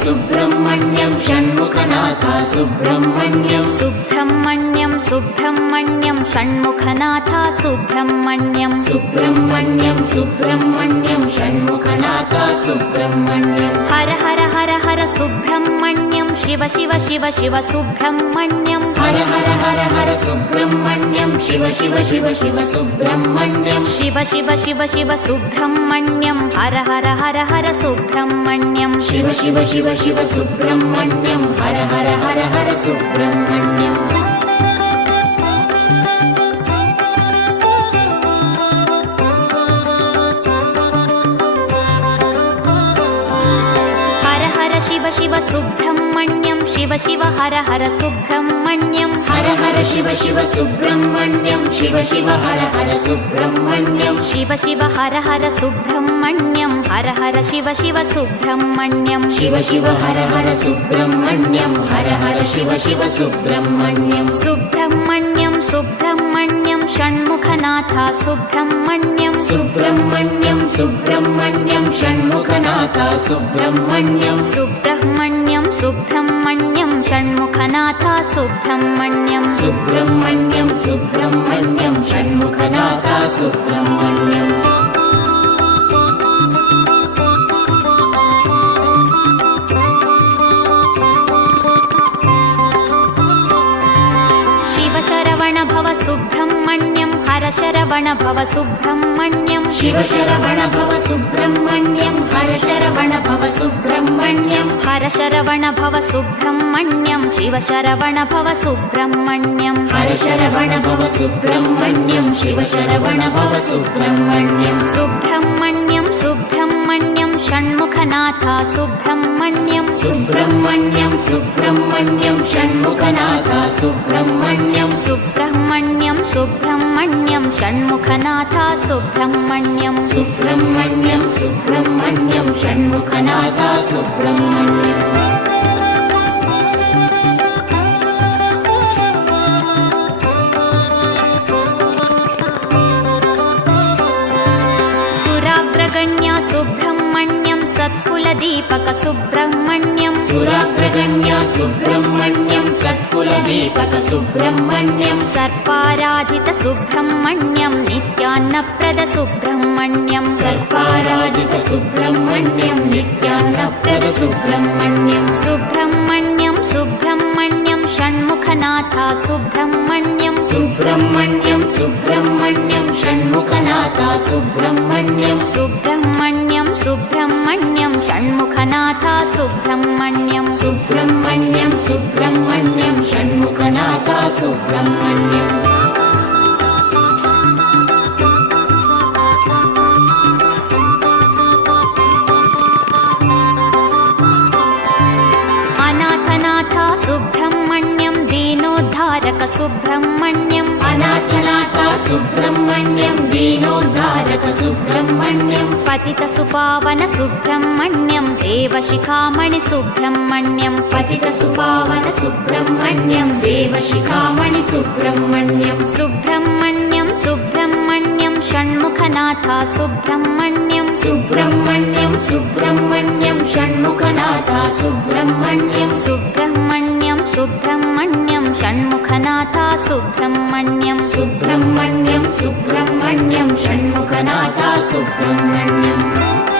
सुब्रह्मण्यं सुब्रह्मण्यं षण्मुखनाथ सुब्रह्मण्यं सुब्रह्मण्यं सुब्रह्मण्यं षण्मुखनाथ सुब्रह्मण्यं सुब्रह्मण्यं सुब्रह्मण्यं षण्मुखनाथ सुब्रह्मण्यं हर हर हर हर सुब्रह्मण्यं शिव शिव शिव शिव सुब्रह्मण्यं हर हर हर हर सुब्रह्मण्यं शिव शिव शिव शिव सुब्रह्मण्यं शिव शिव शिव शिव सुब्रह्मण्यं हर हर हर हर सुब्रह्मण्यं शिव शिव शिव शिव सुब्रह्मण्यं हर हर हर हर सुब्रह्मण्यम्। हर हर शिव शिव सुब्रह्मण्यं शिव शिव हर हर सुब्रह्मण्यं हर शिव शिव सुब्रह्मण्यं शिव शिव हर हर सुब्रह्मण्यं। शिव शिव हर हर सुब्रह्मण्यं हर हर शिव शिव सुब्रह्मण्यं। शिव शिव हर हर सुब्रह्मण्यं हर हर शिव शिव सुब्रह्मण्यं। सुब्रह्मण्यं सुब्रह्मण्यं षण्मुखनाथ सुब्रह्मण्यं। सुब्रह्मण्यं सुब्रह्मण्यं षण्मुखनाथ सुब्रह्मण्यं। सुब्रह्मण्यं सुब्रह्मण्यं षण्मुखनाथ सुब्रह्मण्यं सुब्रह्मण्यं सुब्रह्मण्यं षण्मुखनाथ सुब्रह्मण्यम् शरवण भव सुब्रह्मण्यं शिव शरवण भव सुब्रह्मण्यं हर शरवण भव सुब्रह्मण्यं हर शरवण भव सुब्रह्मण्यं शिव शरवण भव सुब्रह्मण्यं हर शरवण भव सुब्रह्मण्यं शिव शरवण भव सुब्रह्मण्यं सुब्रह्मण्यं सुब्रह्मण्यं षण्मुखनाथ सुब्रह्मण्यं सुब्रह्मण्यं सुब्रह्मण्यं षण्मुखनाथ सुब्रह्मण्यं सुब्रह्मण्यं सुब्रह्मण्यं षण्मुखनाथ सुब्रह्मण्यं सुब्रह्मण्यं सुब्रह्मण्यं षण्मुखनाथ सुब्रह्मण्यम् सत्कुलदीपक सुब्रह्मण्यं सुराग्रगण्या सुब्रह्मण्यं सर्पाराधित सुब्रह्मण्यं नित्यान्नप्रद सुब्रह्मण्यं सर्पाराधित सुब्रह्मण्यं नित्यान्नप्रद सुब्रह्मण्यं सुब्रह्मण्यं सुब्रह्मण्यं षण्मुखनाथ सुब्रह्मण्यं सुब्रह्मण्यं सुब्रह्मण्यं षण्मुखनाथ सुब्रह्मण्यं सुब्रह्मण्यं सुब्रह्मण्यं षण्मुखनाथ सुब्रह्मण्यं सुब्रह्मण्यं सुब्रह्मण्यं षण्मुखनाथ सुब्रह्मण्यम् अनाथनाथ सुब्रह्मण्यं दीनोद्धारक सुब्रह्मण्यं अनाथनाथ सुब्रह्मण्यं दीनोद्धारक सुब्रह्मण्यं पतितसुपावन सुब्रह्मण्यं देवशिखामणि सुब्रह्मण्यं पतितसुपावन सुब्रह्मण्यं देवशिखामणि सुब्रह्मण्यं सुब्रह्मण्यं सुब्रह्मण्यं षण्मुखनाथ सुब्रह्मण्यं सुब्रह्मण्यं सुब्रह्मण्यं षण्मुखनाथ सुब्रह्मण्यं सुब्रह्मण्यं सुब्रह्मण्यं षण्मुखनाथ सुब्रह्मण्यं सुब्रह्मण्यं सुब्रह्मण्यं षण्मुखनाथ सुब्रह्मण्यम्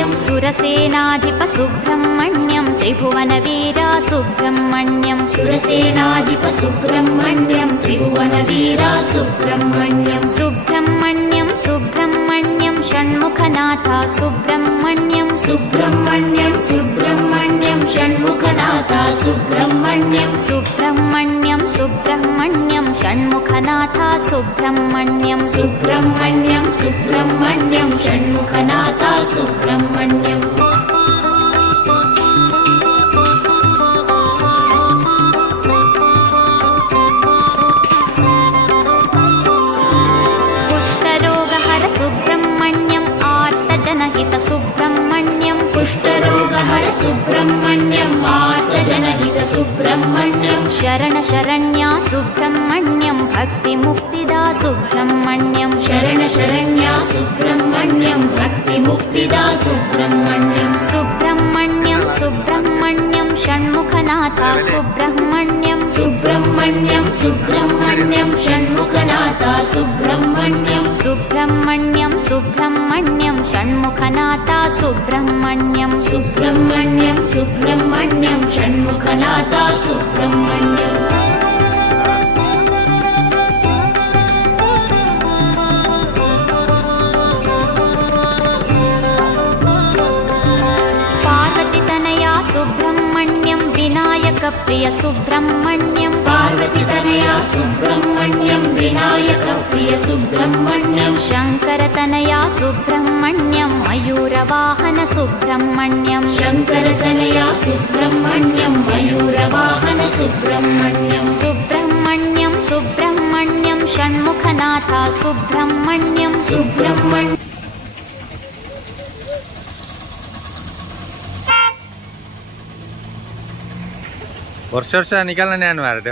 सुब्रह्मण्यं सुरसेनाधिप सुब्रह्मण्यं त्रिभुवनवीरा सुब्रह्मण्यं सुरसेनाधिप सुब्रह्मण्यं त्रिभुवनवीरा सुब्रह्मण्यं सुब्रह्मण्यं सुब्रह्मण्यं षण्मुखनाथ सुब्रह्मण्यं सुब्रह्मण्यं सुब्रह्मण्यं षण्मुखनाथ सुब्रह्मण्यं सुब्रह्मण्यं सुब्रह्मण्यं षण्मुखनाथ सुब्रह्मण्यं सुब्रह्मण्यं सुब्रह्मण्यं षण्मुखनाथ सुब्रह्मण्यम् सुब्रह्मण्यं मातृजनहित सुब्रह्मण्यं शरण शरण्या सुब्रह्मण्यं भक्तिमुक्तिदा सुब्रह्मण्यं शरण शरण्या सुब्रह्मण्यं भक्तिमुक्तिदा सुब्रह्मण्यं सुब्रह्मण्यं सुब्रह्मण्यं षण्मुखनाथा सुब्रह्मण्यं सुब्रह्मण्यं सुब्रह्मण्यं षण्मुखनाथा सुब्रह्मण्यं। सुब्रह्मण्यं सुब्रह्मण्यं षण्मुखनाथा सुब्रह्मण्यं। सुब्रह्मण्यं सुब्रह्मण्यं षण्मुखनाथा सुब्रह्मण्यम् पार्वतीतनया सुब्रह्मण्यं विनायकप्रिय सुब्रह्मण्यं पार्वतीतनया सुब्रह्मण्यं विनायकप्रिय सुब्रह्मण्यं शङ्करतनया सुब्रह्मण्यं मयूरवाहन सुब्रह्मण्यं शङ्करतनया सुब्रह्मण्यं मयूरवाहन सुब्रह्मण्यं सुब्रह्मण्यं सुब्रह्मण्यं षण्मुखनाथा सुब्रह्मण्यं सुब्रह्मण्य ವರ್ಷ ವರ್ಷ ನಿಕಲ್ನೇ ಅನ್ವಾರ್ದು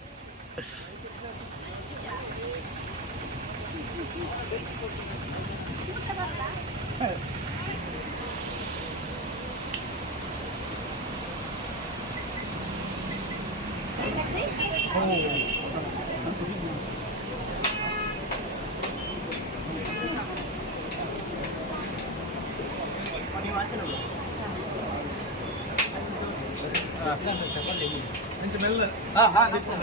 啊，好，你坐。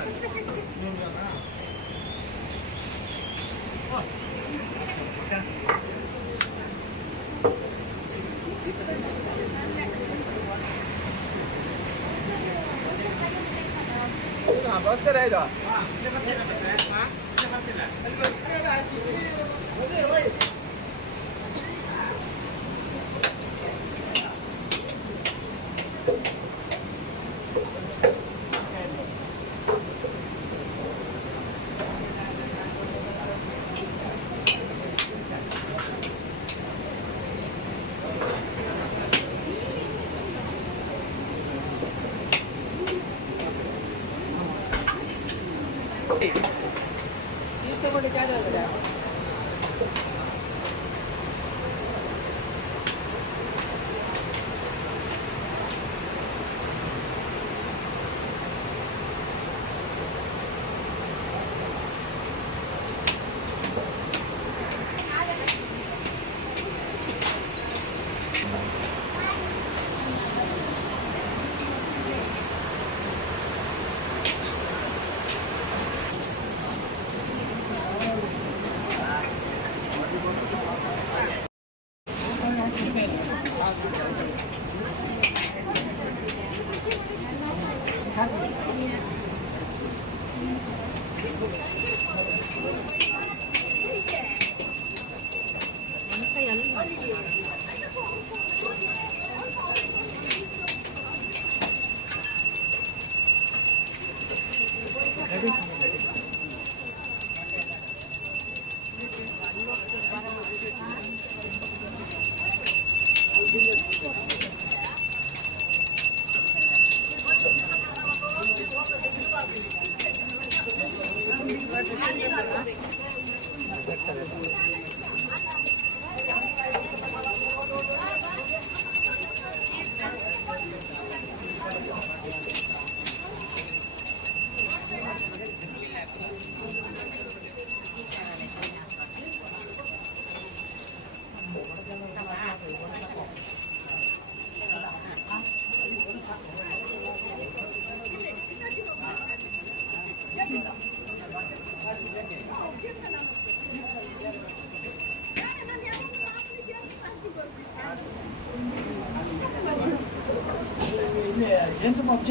好，再来一个。啊，这个太难个。കൊടുക്കാതെ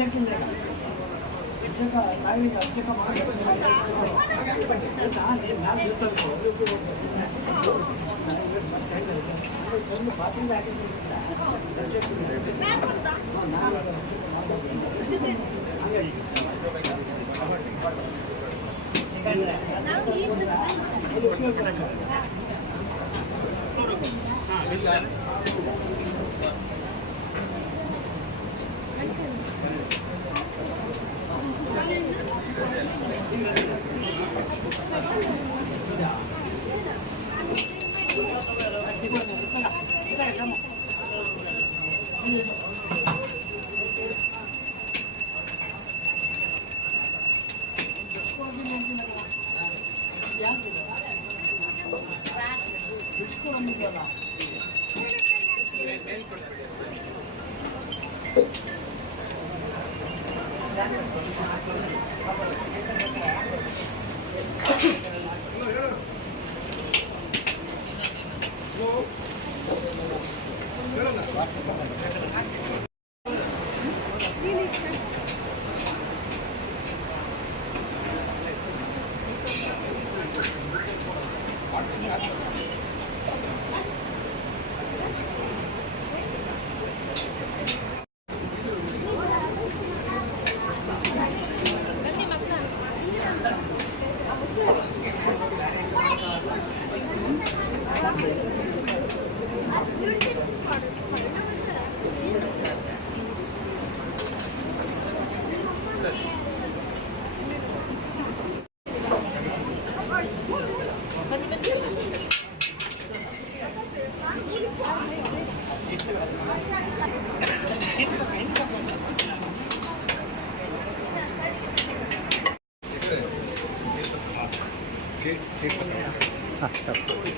ಅಬ್ಜೆಕ್ಟಿಂದ ಅಬ್ಜೆಕ ನಾವೀಗ ಅಬ್ಜೆಕ ಮಾಡಿ ಒಂದು ಬಾತ್ರೂಮ್ ಹಾಕಿದ್ದೀನಿ ಹಾಂ 这么。 열 Chao.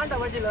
ஆண்டா வண்டியில்